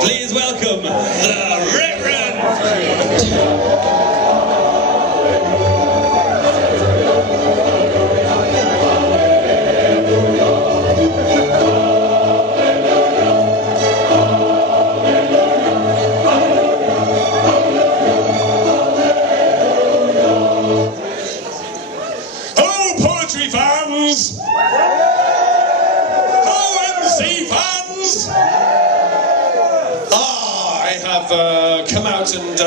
Please welcome the Reverend. Hello, poetry fans! OMC fans! I have come out and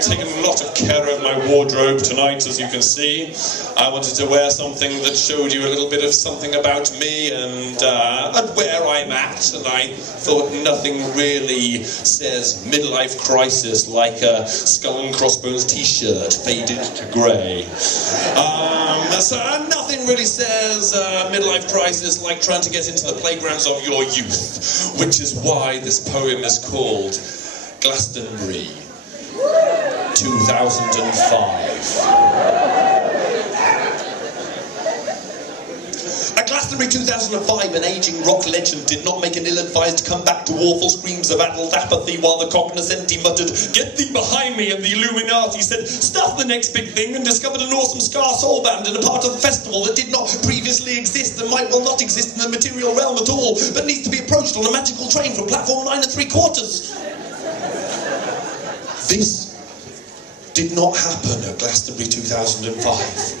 taken a lot of care of my wardrobe tonight, as you can see. I wanted to wear something that showed you a little bit of something about me and where I'm at, and I thought nothing really says midlife crisis like a Skull and Crossbones t-shirt faded to grey. So nothing really says midlife crisis like trying to get into the playgrounds of your youth, which is why this poem is called Glastonbury 2005. At Glastonbury 2005, an aging rock legend did not make an ill-advised comeback to awful screams of adult apathy while the cognoscenti muttered, "Get thee behind me," and the Illuminati said, "Stuff the next big thing," and discovered an awesome ska soul band in a part of the festival that did not previously exist and might well not exist in the material realm at all, but needs to be approached on a magical train from platform 9 3/4. This did not happen at Glastonbury 2005.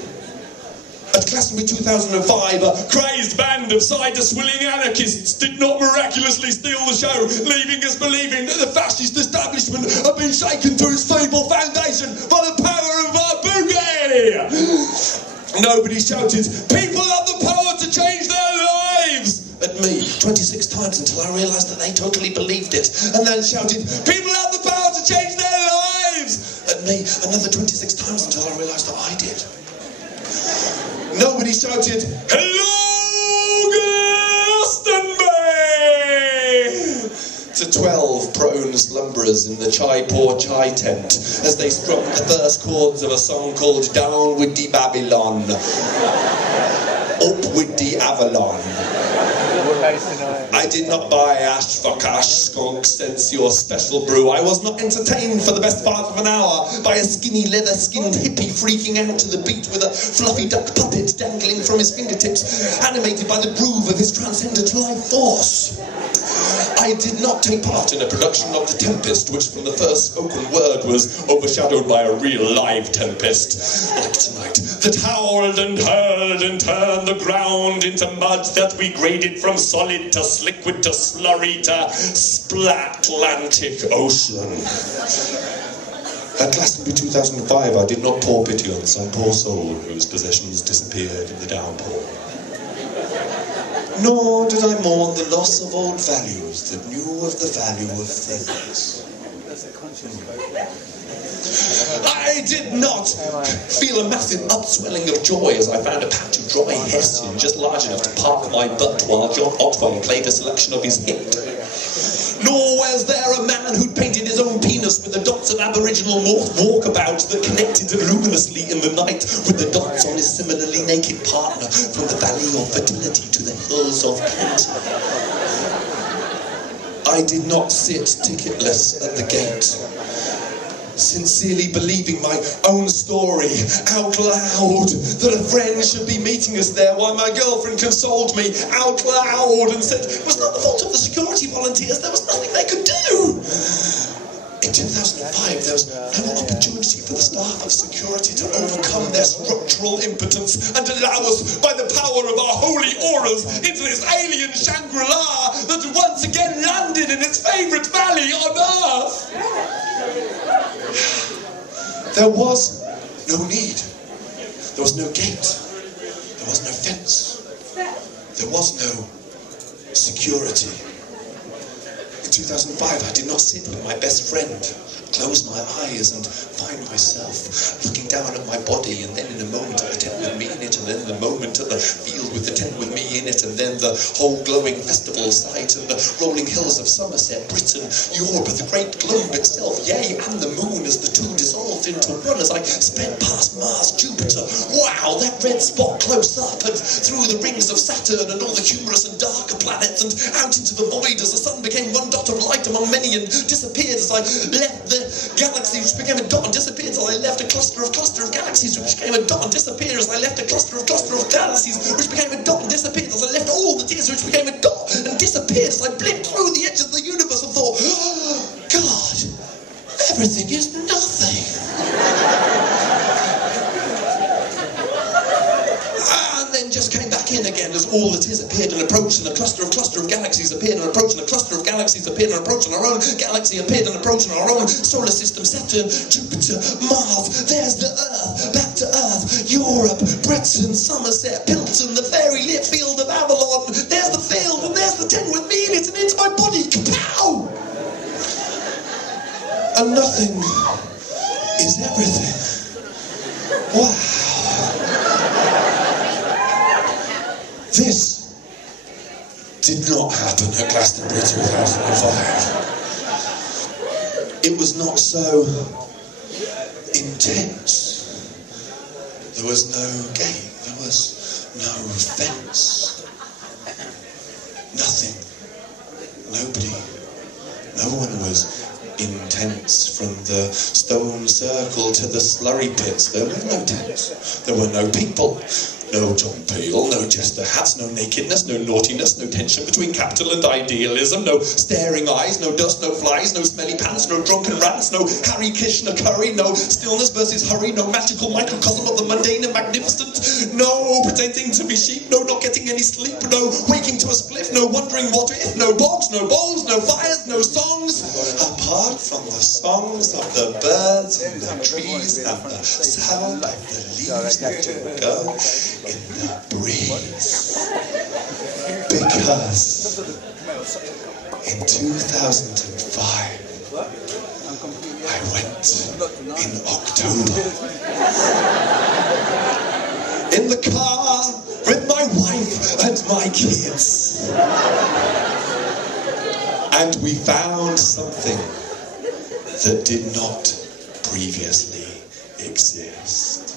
At Glastonbury 2005, a crazed band of cider-swilling anarchists did not miraculously steal the show, leaving us believing that the fascist establishment had been shaken to its feeble foundation by the power of our boogie! Nobody shouted, "People have the power to change their lives!" at me 26 times until I realised that they totally believed it, and then shouted, "People have the power to change their lives!" at me another 26 times until I realised that I did. Nobody shouted, "Hello, Glastonbury!" to 12 prone slumberers in the chai-pour chai tent as they strummed the first chords of a song called "Down with the Babylon, Up with the Avalon." I did not buy ash for cash, skunk, sense your special brew. I was not entertained for the best part of an hour by a skinny leather-skinned hippie freaking out to the beat with a fluffy duck puppet dangling from his fingertips, animated by the groove of his transcendent life force. I did not take part in a production of The Tempest, which from the first spoken word was overshadowed by a real live tempest, like tonight, that howled and hurled and turned the ground into mud that we graded from solid to liquid to slurry to Splatlantic Ocean. At Glastonbury 2005, I did not pour pity on some poor soul whose possessions disappeared in the downpour. Nor did I mourn the loss of old values that knew of the value of things. I did not feel a massive upswelling of joy as I found a patch of dry hessian just large enough to park my butt while John Otwell played a selection of his hit. Nor was there a man who'd painted his own penis with the dots of Aboriginal walkabout that connected luminously in the night with the dots on his similarly naked partner from the Valley of Fertility to the Hills of Kent. I did not sit ticketless at the gate, sincerely believing my own story out loud, that a friend should be meeting us there, while my girlfriend consoled me out loud and said it was not the fault of the security volunteers, there was nothing they could do. In 2005, there was no opportunity for the staff of security to overcome their structural impotence and allow us, by the power of our holy auras, into this alien Shangri-La that once again landed in its favourite valley on Earth. There was no need. There was no gate. There was no fence. There was no security. In 2005, I did not sit with my best friend, close my eyes and find myself looking down at my body, and then in a moment at the tent with me in it, and then in a moment at the field with the tent with me in it, and then the whole glowing festival site and the rolling hills of Somerset, Britain, Europe, the great globe itself, yea, and the moon as the two dissolved into one as I sped past Mars, Jupiter. Wow, that red spot close up, and through the rings of Saturn and all the humorous and darker planets, and out into the void as the sun became one dark dot of light among many and disappeared as I left the galaxy which became a dot and disappeared as I left a cluster of galaxies which became a dot and disappeared as I left a cluster of galaxies which became a dot and disappeared as I left all the tears which became a dot and disappeared as I blinked through the edges of the universe and thought, oh, God, everything is nothing. And then just came back in again as all that is appeared and approached, and a cluster of galaxies appeared and approached, and a cluster of galaxies appeared and approached, and our own galaxy appeared and approached, and our own solar system, Saturn, Jupiter, Mars, there's the Earth, back to Earth, Europe, Brighton, Somerset, Pilton, the fairy lit field of Avalon, there's the field, and there's the 10 with me in it, and into my body, kapow! And nothing is everything. Wow. This did not happen at Glastonbury 2005. It was not so intense. There was no game, there was no fence. Nothing. Nobody. No one was intense. From the stone circle to the slurry pits, there were no tents. There were no people. No John Peel, no jester hats, no nakedness, no naughtiness, no tension between capital and idealism, no staring eyes, no dust, no flies, no smelly pants, no drunken rants, no Harry Krishna curry, no stillness versus hurry, no magical microcosm of the mundane and magnificent, no pretending to be sheep, no not getting any sleep, no waking to a spliff, no wondering what if, no bogs, no bowls, no fires, no songs, apart from the songs of the birds in the trees and the sound of the leaves that go in the breeze. Because in 2005 I went in October in the car with my wife and my kids, and we found something that did not previously exist.